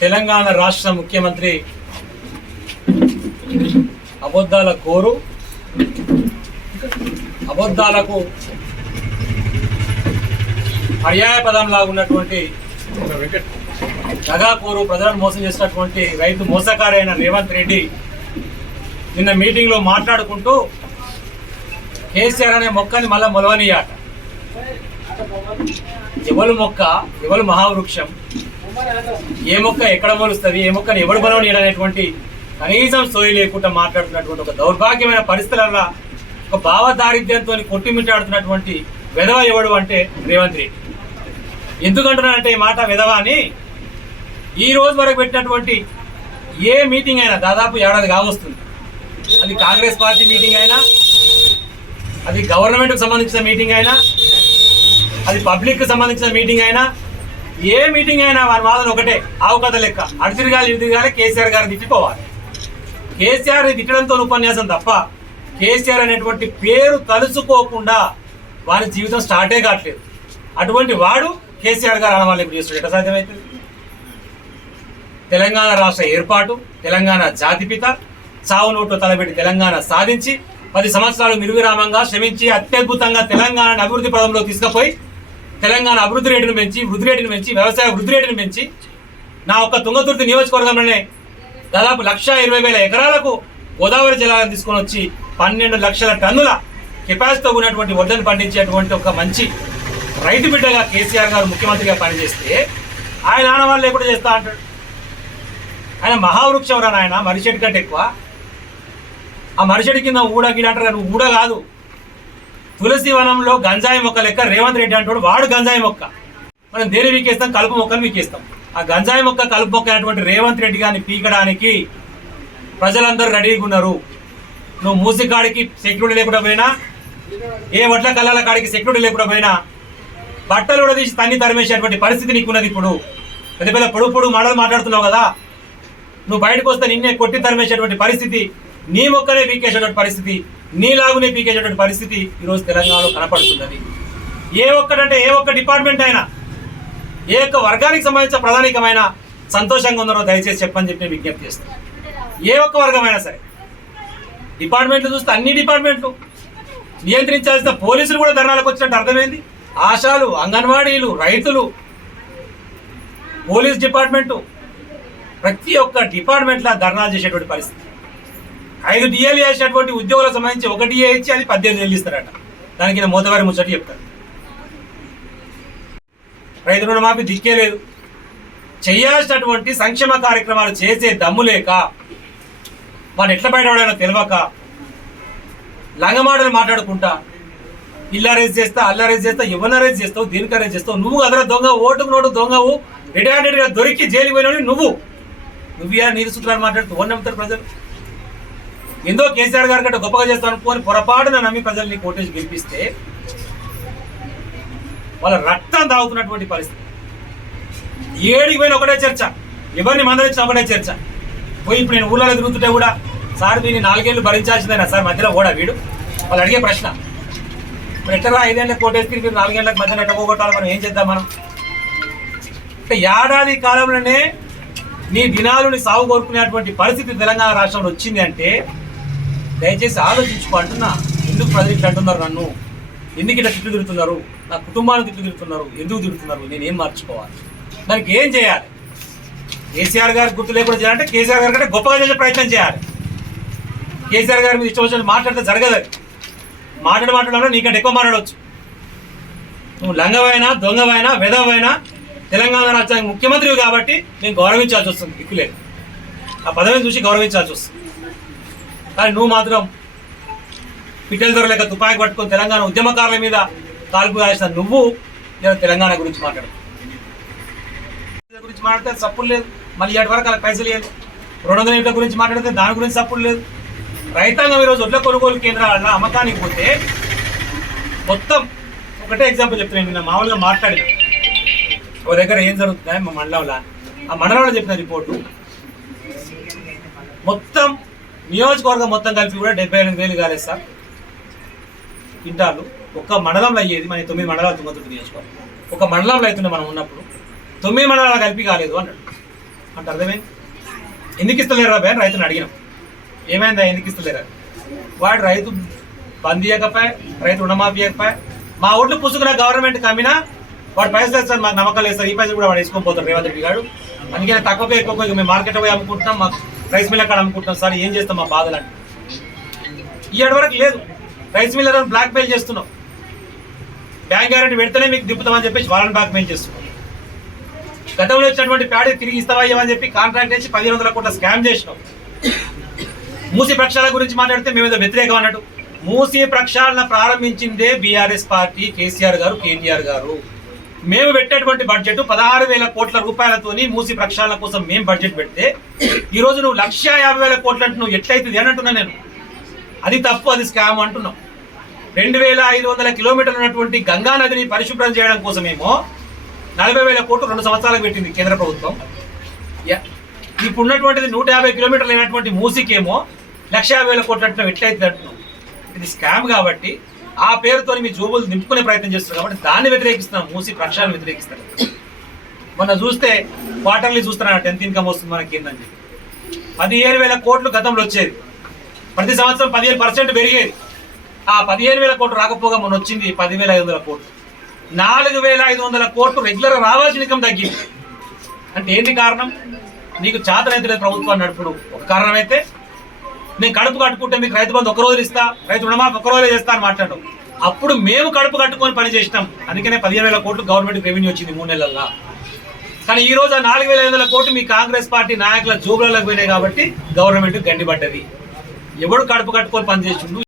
తెలంగాణ రాష్ట్ర ముఖ్యమంత్రి అబద్ధాల కోరు అబద్ధాలకు పర్యాయ పదంలా ఉన్నటువంటి దగాకోరు ప్రజలను మోసం చేసినటువంటి రైతు మోసకారైన రేవంత్ రెడ్డి నిన్న మీటింగ్లో మాట్లాడుకుంటూ కేసీఆర్ అనే మొక్కని మళ్ళీ మొలవనియాట. ఎవరు మొక్క? ఎవరు మహావృక్షం? ఏ మొక్క ఎక్కడ మొలుస్తుంది? ఏ మొక్కని ఎవడు బలవనీయడం అనేటువంటి కనీసం సోయి లేకుండా మాట్లాడుతున్నటువంటి ఒక దౌర్భాగ్యమైన పరిస్థితులలో ఒక భావ దారిద్ర్యంతో కొట్టిమిట్టాడుతున్నటువంటి విధవ ఎవడు అంటే రేవంత్ రెడ్డి. ఎందుకంటున్నానంటే ఈ మాట విధవ అని ఈ రోజు వరకు పెట్టినటువంటి ఏ మీటింగ్ అయినా దాదాపు ఏడాది కావస్తుంది. అది కాంగ్రెస్ పార్టీ మీటింగ్ అయినా అది గవర్నమెంట్కి సంబంధించిన మీటింగ్ అయినా అది పబ్లిక్కి సంబంధించిన మీటింగ్ అయినా ఏ మీటింగ్ అయినా వారి వాదన ఒకటే. ఆవు కథ లెక్క. అడిచిరిగాలి ఇడిదిగాలి కేసీఆర్ గారు తిట్టిపోవాలి. కేసీఆర్ తిట్టడంతో ఉపన్యాసం తప్ప కేసీఆర్ అనేటువంటి పేరు తలుచుకోకుండా వారి జీవితం స్టార్టే కావట్లేదు. అటువంటి వాడు కేసీఆర్ గారు అనవాలి ఇప్పుడు చేస్తాడు ఎట్లా సాధ్యమవుతుంది తెలంగాణ రాష్ట్ర ఏర్పాటు తెలంగాణ జాతిపిత చావు నోటు తలబెట్టి తెలంగాణ సాధించి పది సంవత్సరాలు మిరుగురామంగా శ్రమించి అత్యద్భుతంగా తెలంగాణను అభివృద్ధి పదంలో తీసుకుపోయి తెలంగాణ అభివృద్ధి రేటును పెంచి వృద్ధి రేటును పెంచి వ్యవసాయ వృద్ధి రేటును పెంచి నా ఒక్క తుంగతుర్తి నియోజకవర్గంలోనే దాదాపు లక్ష ఇరవై వేల ఎకరాలకు గోదావరి జలాలను తీసుకొని వచ్చి పన్నెండు లక్షల టన్నుల కెపాసిటీతో ఉన్నటువంటి వడ్లను పండించేటువంటి ఒక మంచి రైతు బిడ్డగా కేసీఆర్ గారు ముఖ్యమంత్రిగా పనిచేస్తే ఆయన ఆనవాళ్ళు లేకుండా చేస్తా అంటాడు. ఆయన మహావృక్షం రా నాయన మరిచెట్టు కంటే ఎక్కువ. ఆ మరిచెట్టు కింద ఊడ గీడ అంటారు కానీ ఊడ కాదు. తులసి వనంలో గంజాయి మొక్క లెక్క రేవంత్ రెడ్డి అంటాడు వాడు గంజాయి మొక్క. మనం దేని వీకేస్తాం కలుపు మొక్కను వీకేస్తాం. ఆ గంజాయి మొక్క కలుపు మొక్క అయినటువంటి రేవంత్ రెడ్డి గారిని పీకడానికి ప్రజలందరూ రెడీగా ఉన్నారు. నువ్వు మూసి కాడికి సెక్యూరిటీ లేకుండా పోయినా ఏ వడ్ల కళ్ళల కాడికి సెక్యూరిటీ లేకుండా పోయినా బట్టలు కూడా తీసి తన్ని తరిమేసేటువంటి పరిస్థితి నీకున్నది ఇప్పుడు. పెద్ద పెద్ద పొడుగు పొడుగు మాటలు మాట్లాడుతున్నావు కదా. నువ్వు బయటకు వస్తే నిన్నే కొట్టి తరిమేసేటువంటి పరిస్థితి నీ మొక్కనే వీకేసేటువంటి పరిస్థితి. నీలాగునే పీకేసేటువంటి పరిస్థితి ఈరోజు తెలంగాణలో కనపడుతున్నది. ఏ ఒక్కటంటే ఏ ఒక్క డిపార్ట్మెంట్ అయినా ఏ ఒక్క వర్గానికి సంబంధించిన ప్రధానికమైన సంతోషంగా ఉన్నారో దయచేసి చెప్పని చెప్పి విజ్ఞప్తి చేస్తాను. ఏ ఒక్క వర్గమైనా సరే డిపార్ట్మెంట్లు చూస్తే అన్ని డిపార్ట్మెంట్లు నియంత్రించాల్సిన పోలీసులు కూడా ధర్నాలకు వచ్చినట్టు అర్థమైంది. ఆశాలు అంగన్వాడీలు రైతులు పోలీస్ డిపార్ట్మెంటు ప్రతి ఒక్క డిపార్ట్మెంట్లో ధర్నాలు చేసేటువంటి పరిస్థితి. ఐదు డిఏలు చేసినటువంటి ఉద్యోగులకు సంబంధించి ఒక డిఏ ఇచ్చి అది పద్దెనిమిది వేలు ఇస్తారట. దానికి మూతవారి ముచ్చట చెప్తారు. రైతు రుణమాఫీ దిక్కే లేదు. చేయాల్సినటువంటి సంక్షేమ కార్యక్రమాలు చేసే దమ్ము లేక వాడు ఎట్లా బయటపడాలో తెలియక లంగమాటలు మాట్లాడుకుంటా ఇల్లు అరేంజ్ చేస్తా అల్లు అరేంజ్ చేస్తా ఎవరిని అరేంజ్ చేస్తావు దీనికి అరేంజ్ చేస్తావు నువ్వు అదర దొంగ ఓటుకు నోటు దొంగవు రిటైర్డ్ దొరికి జైలు పోయినవి నువ్వు. నువ్వు ఇలా నీరు సూత్రాలు మాట్లాడుతూ ఓన్ నమ్ముతారు ప్రజలు. ఎందో కేసీఆర్ గారి కంటే గొప్పగా చేస్తాను అనుకోని పొరపాటున నమ్మి ప్రజల్ని కోటేజ్ గెలిపిస్తే వాళ్ళ రక్తం తాగుతున్నటువంటి పరిస్థితి. ఏడికి పోయిన ఒకటే చర్చ ఎవరిని మందలించిన ఒకటే చర్చ. పోయి ఇప్పుడు నేను ఊళ్ళో తిరుగుతుంటే కూడా సార్ దీన్ని నాలుగేళ్ళు భరించాల్సిందేనా సార్? మధ్యలో కూడా వీడు. వాళ్ళు అడిగే ప్రశ్న. మరి ఎట్లా ఐదేళ్ళ కోటేసి మీరు నాలుగేళ్ళకు మధ్యలో ఎట్ట పోగొట్టాలి? మనం ఏం చేద్దాం మనం? అంటే ఏడాది కాలంలోనే నీ దినాలుని సాగు కోరుకునేటువంటి పరిస్థితి తెలంగాణ రాష్ట్రంలో వచ్చింది అంటే దయచేసి ఆలోచించుకో అంటున్నా. ఎందుకు ప్రజలు ఇట్లా అంటున్నారు నన్ను? ఎందుకు ఇట్లా తిట్లు తిడుతున్నారు? నా కుటుంబాన్ని తిట్లు తిడుతున్నారు. ఎందుకు తిడుతున్నారు? నేను ఏం మార్చుకోవాలి? దానికి ఏం చేయాలి? కేసీఆర్ గారు గుర్తు లేకుండా చేయాలంటే కేసీఆర్ గారి కంటే గొప్పగా చేసే ప్రయత్నం చేయాలి. కేసీఆర్ గారి మీద ఇష్టం వచ్చినట్టు మాట్లాడితే జరగదు మాట్లాడి మాట్లాడడంలో నీకంటే ఎక్కువ మాట్లాడవచ్చు నువ్వు లంగవైనా దొంగవైనా వెధవైనా తెలంగాణ రాష్ట్రానికి ముఖ్యమంత్రివి కాబట్టి నేను గౌరవించాల్సి వస్తుంది. దిక్కులేదు ఆ పదవిని చూసి గౌరవించాల్సి వస్తుంది. కానీ నువ్వు మాత్రం పిట్టల దొర లేక తుపాకి పట్టుకొని తెలంగాణ ఉద్యమకారుల మీద కాల్పు కాల్సిన నువ్వు నేను తెలంగాణ గురించి మాట్లాడు గురించి మాట్లాడితే సప్పులు లేదు. మళ్ళీ ఏడు వరకు అలా పైసలు లేదు రెండు వందల గురించి మాట్లాడితే దాని గురించి సప్పులు లేదు. రైతాంగం ఈరోజు వడ్ల కొనుగోలు కేంద్రాల అమ్మకానికి పోతే మొత్తం ఒకటే ఎగ్జాంపుల్ చెప్తున్నాను నిన్న మామూలుగా మాట్లాడిన. ఒక దగ్గర ఏం జరుగుతుంది మా మండలంలో ఆ మండలంలో చెప్పిన రిపోర్టు. మొత్తం నియోజకవర్గం మొత్తం కలిపి కూడా డెబ్బై ఎనిమిది వేలు కాలేదు సార్ క్వింటాలు ఒక్క మండలంలో అయ్యేది మన తొమ్మిది మండలాలు తుంగతుర్తి నియోజకవర్గం. ఒక మండలంలో అవుతుండే మనం ఉన్నప్పుడు తొమ్మిది మండలాలు కలిపి కాలేదు అన్నాడు. అంటే అర్థమైంది? ఎందుకు ఇస్తలేరు రా అని రైతుని అడిగినాం. ఏమైందా ఎందుకు ఇస్తలేరా? వాడు రైతు బంద్ చేయకపోయా రైతు రుణమాఫీ చేయకపోయా మా ఓట్లు పుసుకున్న గవర్నమెంట్ కమ్మినా వాడు పైసలు వేస్తారు మాకు నమ్మకం లేదు సార్ ఈ పైసలు కూడా వాడు వేసుకొని రేవంత్ రెడ్డి గారు. అందుకని తక్కువ ఎక్కువ మేము మార్కెట్ పోయి అమ్ముకుంటున్నాం మాకు రైస్ మిల్ అక్కడ అనుకుంటున్నాం సార్ ఏం చేస్తాం మా బాధలు అంటే ఈ వరకు లేదు. రైస్ మిల్ బ్లాక్ మెయిల్ చేస్తున్నాం. బ్యాంక్ గ్యారెంటీ పెడితేనే మీకు దింపుతామని చెప్పేసి వాళ్ళని బ్లాక్ మెయిల్ చేస్తున్నాం. గతంలో వచ్చినటువంటి ప్యాడీ తిరిగి ఇస్తావా చెప్పి కాంట్రాక్ట్ చేసి పదిహేను వందల కోట్ల స్కామ్ చేసినాం. మూసి ప్రక్షాళన గురించి మాట్లాడితే మేము ఏదో వ్యతిరేకం అన్నట్టు. మూసి ప్రక్షాళన ప్రారంభించిందే బీఆర్ఎస్ పార్టీ కేసీఆర్ గారు కేటీఆర్ గారు. మేము పెట్టేటువంటి బడ్జెట్ పదహారు వేల కోట్ల రూపాయలతోని మూసి ప్రక్షాళన కోసం మేము బడ్జెట్ పెడితే ఈ రోజు నువ్వు లక్ష యాభై వేల కోట్లు అంటే నువ్వు ఎట్లయితుంది అని అంటున్నా నేను. అది తప్పు అది స్కామ్ అంటున్నాం. రెండు వేల ఐదు వందల కిలోమీటర్లు ఉన్నటువంటి గంగా నదిని పరిశుభ్రం చేయడం కోసమేమో నలభై వేల కోట్లు రెండు సంవత్సరాలకు పెట్టింది కేంద్ర ప్రభుత్వం. యా- ఇప్పుడు ఉన్నటువంటిది నూట యాభై కిలోమీటర్లు అయినటువంటి మూసికేమో లక్ష యాభై వేల కోట్లు అంటున్నాం. ఎట్లయితుంది అంటున్నాం. ఇది స్కామ్ కాబట్టి ఆ పేరుతో మీ జోబులు నింపుకునే ప్రయత్నం చేస్తున్నారు కాబట్టి దాన్ని వ్యతిరేకిస్తున్నాం మూసి ప్రక్షాళన వ్యతిరేకిస్తారు మొన్న చూస్తే క్వార్టర్లీ చూస్తున్నా టెన్త్ ఇన్కమ్ వస్తుంది మనకి ఏందని చెప్పి. పదిహేను వేల కోట్లు గతంలో వచ్చేది. ప్రతి సంవత్సరం పదిహేను పర్సెంట్ పెరిగేది. ఆ పదిహేను వేల కోట్లు రాకపోగా మొన్న వచ్చింది పదివేల ఐదు వందల కోట్లు. నాలుగు వేల ఐదు వందల కోట్లు రెగ్యులర్ రావాల్సిన ఇన్కమ్ తగ్గింది. అంటే ఏంటి కారణం? నీకు చేతనైతే లేదు ప్రభుత్వాన్ని నడుపుడు. ఒక కారణం అయితే నేను కడుపు కట్టుకుంటే మీకు రైతు బంధు ఒక రోజు ఇస్తా రైతు రుణమాఫీ ఒక రోజు చేస్తా అని మాట్లాడు. అప్పుడు మేము కడుపు కట్టుకొని పని చేసినాం. అందుకనే పదిహేను వేల కోట్లు గవర్నమెంట్ రెవెన్యూ వచ్చింది మూడు నెలల్లో. కానీ ఈ రోజు ఆ నాలుగు వేల ఐదు వందల కోట్లు మీ కాంగ్రెస్ పార్టీ నాయకుల జూబులలోకి పోయినాయి కాబట్టి గవర్నమెంట్ గండిపడ్డది. ఎవడు కడుపు కట్టుకొని పని చేసిండు?